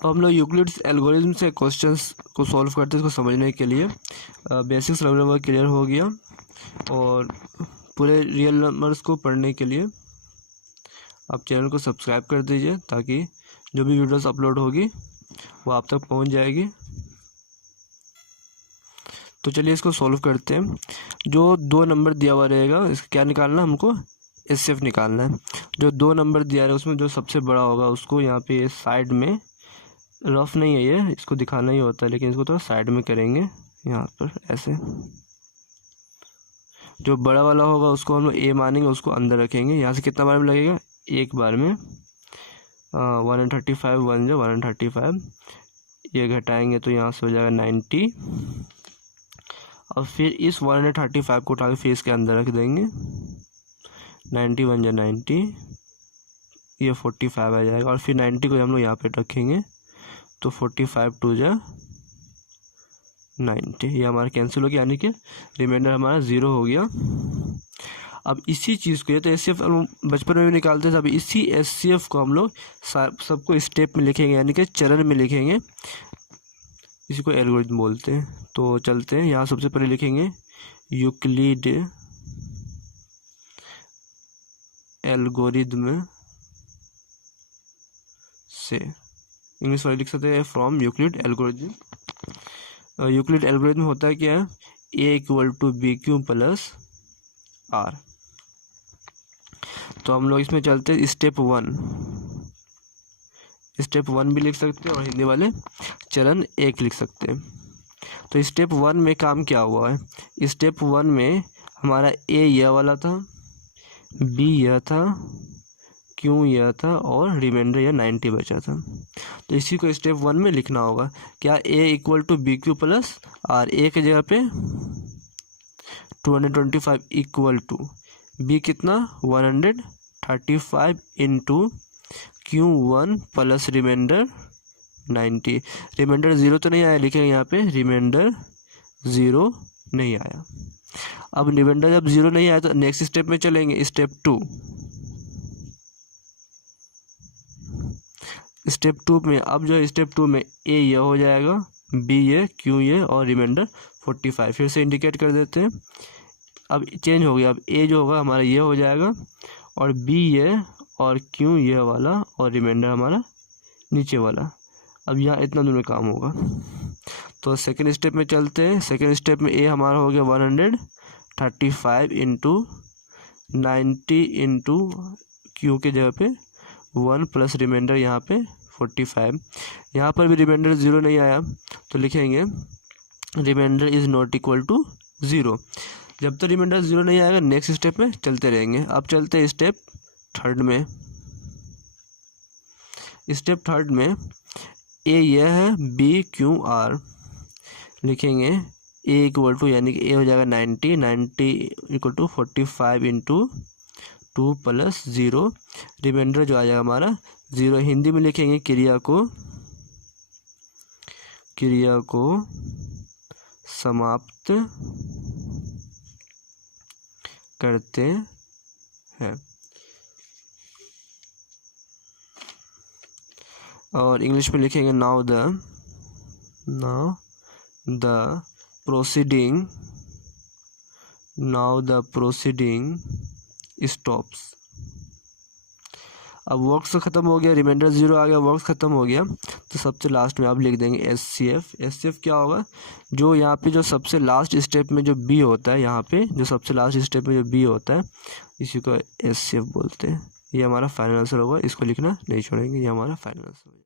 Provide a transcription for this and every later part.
अब हम लोग यूक्लिड्स एल्गोरिथम से क्वेश्चंस को सॉल्व करते हैं, इसको समझने के लिए बेसिक्स नंबर क्लियर हो गया। और पूरे रियल नंबर्स को पढ़ने के लिए आप चैनल को सब्सक्राइब कर दीजिए, ताकि जो भी वीडियोस अपलोड होगी वो आप तक पहुंच जाएगी। तो चलिए इसको सॉल्व करते हैं। जो 2 नंबर दिया हुआ रहेगा, इसका क्या निकालना है हमको, एचसीएफ निकालना है। जो 2 नंबर दिया है उसमें जो सबसे बड़ा होगा उसको यहाँ पे साइड में, रफ नहीं है ये, इसको दिखाना ही होता है, लेकिन इसको थोड़ा साइड में करेंगे यहाँ पर ऐसे। जो बड़ा वाला होगा उसको हम लोग ए मानेंगे, उसको अंदर रखेंगे। यहाँ से कितना बार में लगेगा, एक बार में 135 1 जो 135, ये घटाएंगे तो यहाँ से हो जाएगा 90। और फिर इस 135 को उठा के फिर इसके अंदर रख देंगे। 90 1 जा 90, ये 45 आ जाएगा। और फिर 90 को हम लोग यहाँ पे रखेंगे तो 45 2 जा 90, ये हमारा कैंसिल हो गया, यानी कि रिमाइंडर हमारा 0 हो गया। अब इसी चीज़ को, ये तो एचसीएफ बचपन में भी निकालते थे, अब इसी एचसीएफ को हम लोग सबको स्टेप में लिखेंगे, यानी कि चरण में लिखेंगे। इसी को एल्गोरिथम बोलते हैं। तो चलते हैं, यहाँ सबसे पहले लिखेंगे यूक्लिड एल्गोरिथम से, इंग्लिश वाले लिख सकते हैं from Euclid algorithm. Euclid algorithm होता है क्या है, A equal to B Q plus R. तो हम लोग इसमें चलते हैं स्टेप 1, स्टेप 1 भी लिख सकते हैं और हिंदी वाले चरण 1 लिख सकते हैं। तो स्टेप 1 में काम क्या हुआ है, स्टेप 1 में हमारा ए यह वाला था, बी यह था, क्यू यह था और रिमाइंडर यह 90 बचा था। तो इसी को स्टेप 1 में लिखना होगा। क्या, A equal to B Q plus R, A की जगह पे 225 इक्वल टू बी कितना 135 into Q 1 plus remainder 90। Remainder 0 तो नहीं आया, लिखेंगे यहाँ पे रिमाइंडर 0 नहीं आया। अब रिमाइंडर जब 0 नहीं आया तो नेक्स्ट स्टेप में चलेंगे, स्टेप 2। स्टेप 2 में अब जो है, स्टेप 2 में ए ये हो जाएगा, बी ये, क्यू ये और रिमाइंडर 45। फिर से इंडिकेट कर देते हैं। अब चेंज हो गया, अब ए जो होगा हमारा ये हो जाएगा और बी ये और क्यू ये वाला और रिमाइंडर हमारा नीचे वाला। अब यहाँ इतना दूर में काम होगा। तो सेकेंड स्टेप में चलते हैं। सेकेंड स्टेप में ए हमारा हो गया 135 इंटू 90 इंटू क्यू के जगह पे 1 प्लस रिमाइंडर यहाँ पे 45। यहाँ पर भी रिमाइंडर 0 नहीं आया तो लिखेंगे remainder is not equal to 0। जब तक रिमाइंडर 0 नहीं आएगा नेक्स्ट स्टेप में चलते रहेंगे। अब चलते हैं स्टेप 3 में। स्टेप 3 में ए यह है, बी क्यू आर, लिखेंगे ए इक्वल टू, यानी कि ए हो जाएगा 90 equal to 45 into 2 plus 0, remainder जो आ जाएगा हमारा 0। हिंदी में लिखेंगे क्रिया को समाप्त करते हैं। और इंग्लिश में लिखेंगे नाउ द प्रोसीडिंग स्टॉप्स। अब वर्क्स ख़त्म हो गया, रिमाइंडर 0 आ गया, वर्क्स ख़त्म हो गया। तो सबसे लास्ट में आप लिख देंगे एचसीएफ। एचसीएफ क्या होगा, जो यहाँ पे जो सबसे लास्ट स्टेप में जो बी होता है, यहाँ पे जो सबसे लास्ट स्टेप में जो बी होता है, इसी को एचसीएफ बोलते हैं। ये हमारा फाइनल आंसर होगा, इसको लिखना नहीं छोड़ेंगे, ये हमारा फाइनल आंसर होगा।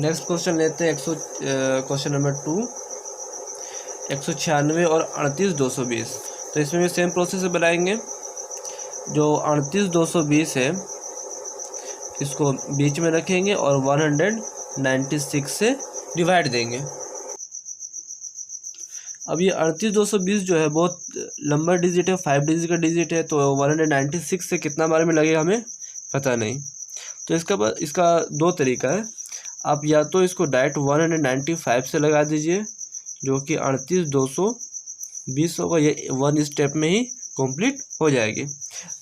नेक्स्ट क्वेश्चन लेते हैं क्वेश्चन नंबर 2, 196 और 38 220। तो इसमें भी सेम प्रोसेस से बनाएंगे। जो 38 220 है इसको बीच में रखेंगे और 196 से डिवाइड देंगे। अब ये 38 220 जो है बहुत लंबा डिजिट है, 5 डिजिट का डिजिट है, तो 196 से कितना बार में लगेगा हमें पता नहीं। तो इसका 2 तरीका है। आप या तो इसको डायरेक्ट 195 से लगा दीजिए, जो कि 38 220 होगा, ये 1 स्टेप में ही कंप्लीट हो जाएगी।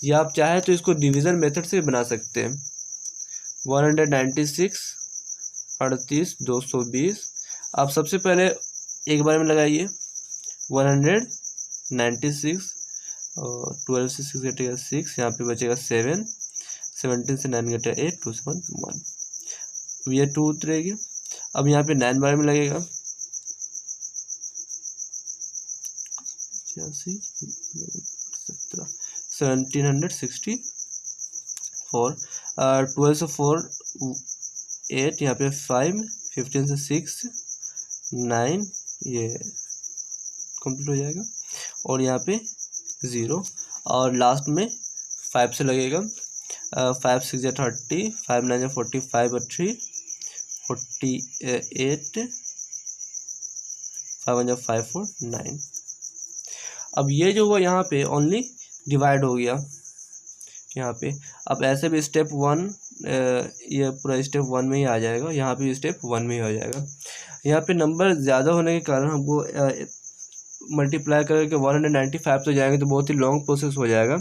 या आप चाहे तो इसको डिवीज़न मेथड से बना सकते हैं। 196 38,220। आप सबसे पहले एक बार में लगाइए 196 और 12 से 6 घटेगा 6, यहाँ पे बचेगा 7, 17 से 9 घटेगा 8, 271, ये 2 उतरेगी। अब यहाँ पे 9 बार में लगेगा 1764, 12 से 4 8, यहाँ पे 5, 15 से 6 9, ये कंप्लीट हो जाएगा, और यहाँ पे 0, और लास्ट में 5 से लगेगा 5 6 या 30, 5 9 या 45 और 3 48, 5 1 5 4 9। अब ये जो हुआ यहाँ पे ओनली डिवाइड हो गया यहाँ पे। अब ऐसे भी स्टेप 1, ये पूरा स्टेप 1 में ही आ जाएगा, यहाँ पे स्टेप 1 में ही हो जाएगा। यहाँ पे नंबर ज़्यादा होने के कारण हमको मल्टीप्लाई करके 195 तो जाएंगे तो बहुत ही लॉन्ग प्रोसेस हो जाएगा।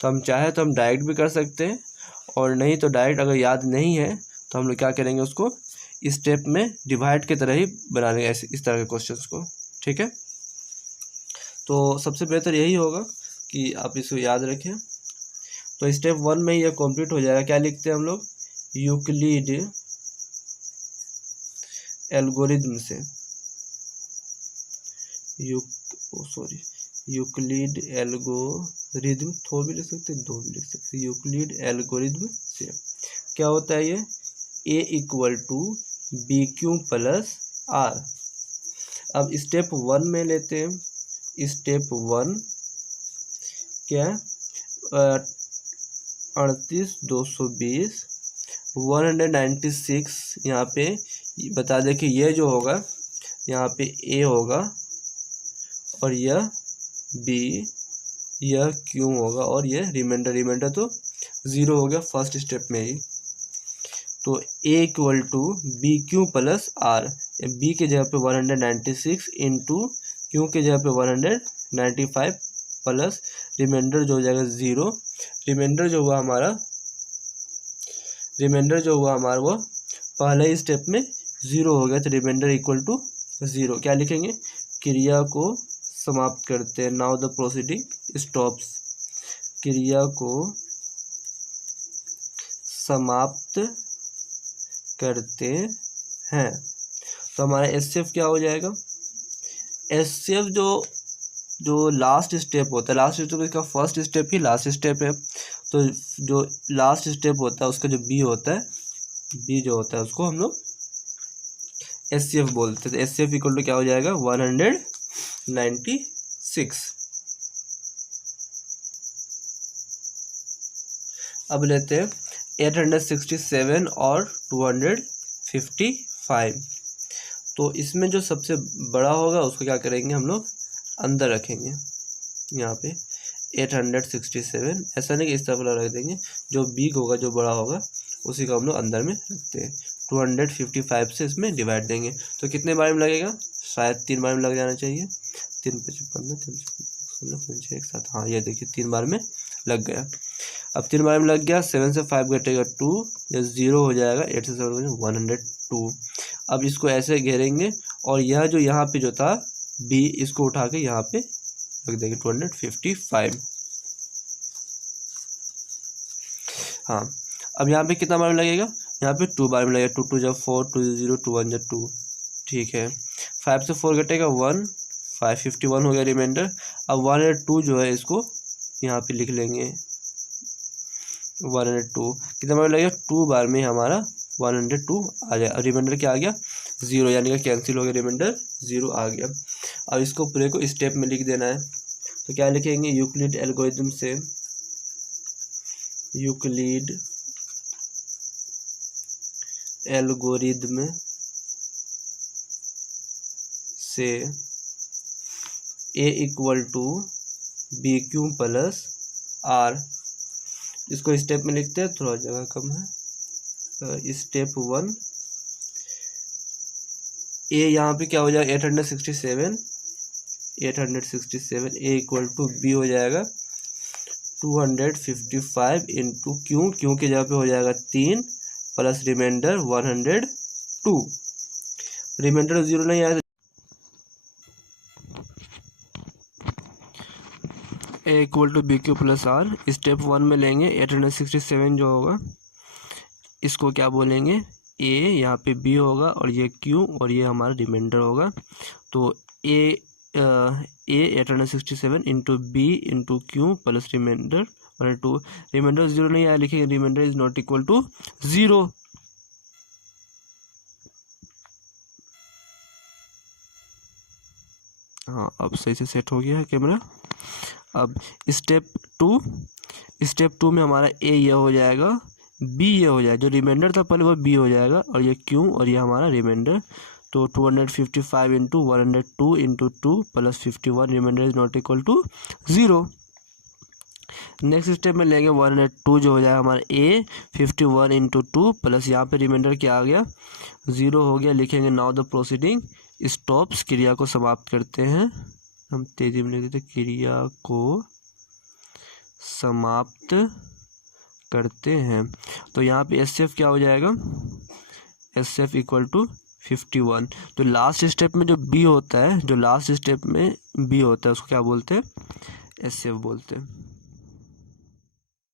तो हम चाहे तो हम डायरेक्ट भी कर सकते हैं, और नहीं तो डायरेक्ट अगर याद नहीं है तो हम लोग क्या करेंगे, उसको स्टेप में डिवाइड की तरह ही बना लेंगे ऐसे इस तरह के क्वेश्चंस को। ठीक है, तो सबसे बेहतर यही होगा कि आप इसको याद रखें। तो स्टेप 1 में ये कंप्लीट हो जाएगा। क्या लिखते हैं हम लोग, यूक्लिड एल्गोरिथम से, यूक्लिड एल्गोरिथम, थो भी लिख सकते हैं, दो भी लिख सकते हैं, यूक्लिड एल्गोरिथम से क्या होता है, ये a = BQ + R। अब स्टेप 1 में लेते हैं, स्टेप 1 क्या, 38,220, 196, यहाँ पे बता दें कि ये जो होगा यहाँ पे A होगा, और यह B, यह Q होगा, और यह रिमाइंडर तो 0 हो गया फर्स्ट स्टेप में ही। तो A = BQ + R, B के जगह पे 196 इंटू Q के जगह पे 195 प्लस रिमाइंडर जो हो जाएगा 0। रिमाइंडर जो हुआ हमारा वो पहले ही स्टेप में 0 हो गया, तो रिमाइंडर = 0। क्या लिखेंगे, क्रिया को समाप्त करते हैं, नाउ द प्रोसीडिंग स्टॉप्स, क्रिया को समाप्त करते हैं। तो हमारा एचसीएफ क्या हो जाएगा, एचसीएफ जो लास्ट स्टेप होता है, लास्ट स्टेप इसका फर्स्ट स्टेप ही लास्ट स्टेप है, तो जो लास्ट स्टेप होता है उसका जो बी होता है, बी जो होता है उसको हम लोग एचसीएफ बोलते हैं। तो एचसीएफ = क्या हो जाएगा, 196। अब लेते हैं 867 और 255। तो इसमें जो सबसे बड़ा होगा उसको क्या करेंगे, हम लोग अंदर रखेंगे। यहाँ पे 867, ऐसा नहीं कि इस तरफ रख देंगे, जो बिग होगा जो बड़ा होगा उसी को हम लोग अंदर में रखते हैं। 255 से इसमें डिवाइड देंगे, तो कितने बार में लगेगा, शायद 3 बार में लग जाना चाहिए। 3 5 15 3 6 1 7, हाँ ये देखिए 3 बार में लग गया। अब 3 बार में लग गया, 7 से 5 घटेगा 2, ये 0 हो जाएगा, 8 से 7 102। अब इसको ऐसे घेरेंगे, और यह जो यहाँ पे जो था बी, इसको उठा के यहाँ पे रख देंगे 255। हाँ, अब यहाँ पे कितना बार में लगेगा, यहाँ पे 2 बार में लगेगा, 2 2 4, 2 0, 2 1 2। ठीक है, 5 से 4 घटेगा 1, 551 हो गया रिमाइंडर। अब 102 जो है इसको यहाँ पे लिख लेंगे, 102 कितना बार में लगेगा, 2 बार में हमारा 102 आ जाए। और रिमाइंडर क्या आ गया, 0, यानी कि कैंसिल हो गया, रिमाइंडर 0 आ गया। अब इसको पूरे को स्टेप में लिख देना है, तो क्या लिखेंगे, यूक्लिड एल्गोरिथम से, यूक्लिड एल्गोरिथम से A = BQ + R। इसको स्टेप में लिखते हैं, थोड़ा जगह कम है। स्टेप 1 A यहाँ पे क्या हो जाएगा, 867 A = B हो जाएगा 255 इंटू Q के जगह पे हो जाएगा 3 प्लस रिमाइंडर टू, रिमाइंडर 0 नहीं आया A equal to B Q plus R. Step 1 में लेंगे 867 जो होगा इसको क्या बोलेंगे ए, यहाँ पे बी होगा और ये क्यू और ये हमारा रिमाइंडर होगा। तो A 867 into B into Q plus remainder 1 2, remainder 0 नहीं आया, लिखेंगे remainder is not equal to 0। हाँ अब सही से सेट हो गया है कैमरा। अब स्टेप टू में हमारा ए ये हो जाएगा, बी ये हो जाएगा, जो रिमाइंडर था पहले वो बी हो जाएगा और ये क्यू और ये हमारा रिमाइंडर। तो 255 into 102 into 2 plus 51, remainder is not equal to 0। Next step में लेंगे 102 जो हो जाएगा हमारा ए, 51 इंटू 2 प्लस यहाँ पे रिमाइंडर क्या आ गया 0 हो गया, लिखेंगे नाउ द प्रोसीडिंग स्टॉप्स, क्रिया को समाप्त करते हैं। हम तेजी में लिख देते क्रिया को समाप्त करते हैं। तो यहाँ पे एसएफ क्या हो जाएगा, एसएफ इक्वल टू 51। तो लास्ट स्टेप में जो बी होता है, जो लास्ट स्टेप में बी होता है उसको क्या बोलते हैं, एसएफ बोलते हैं।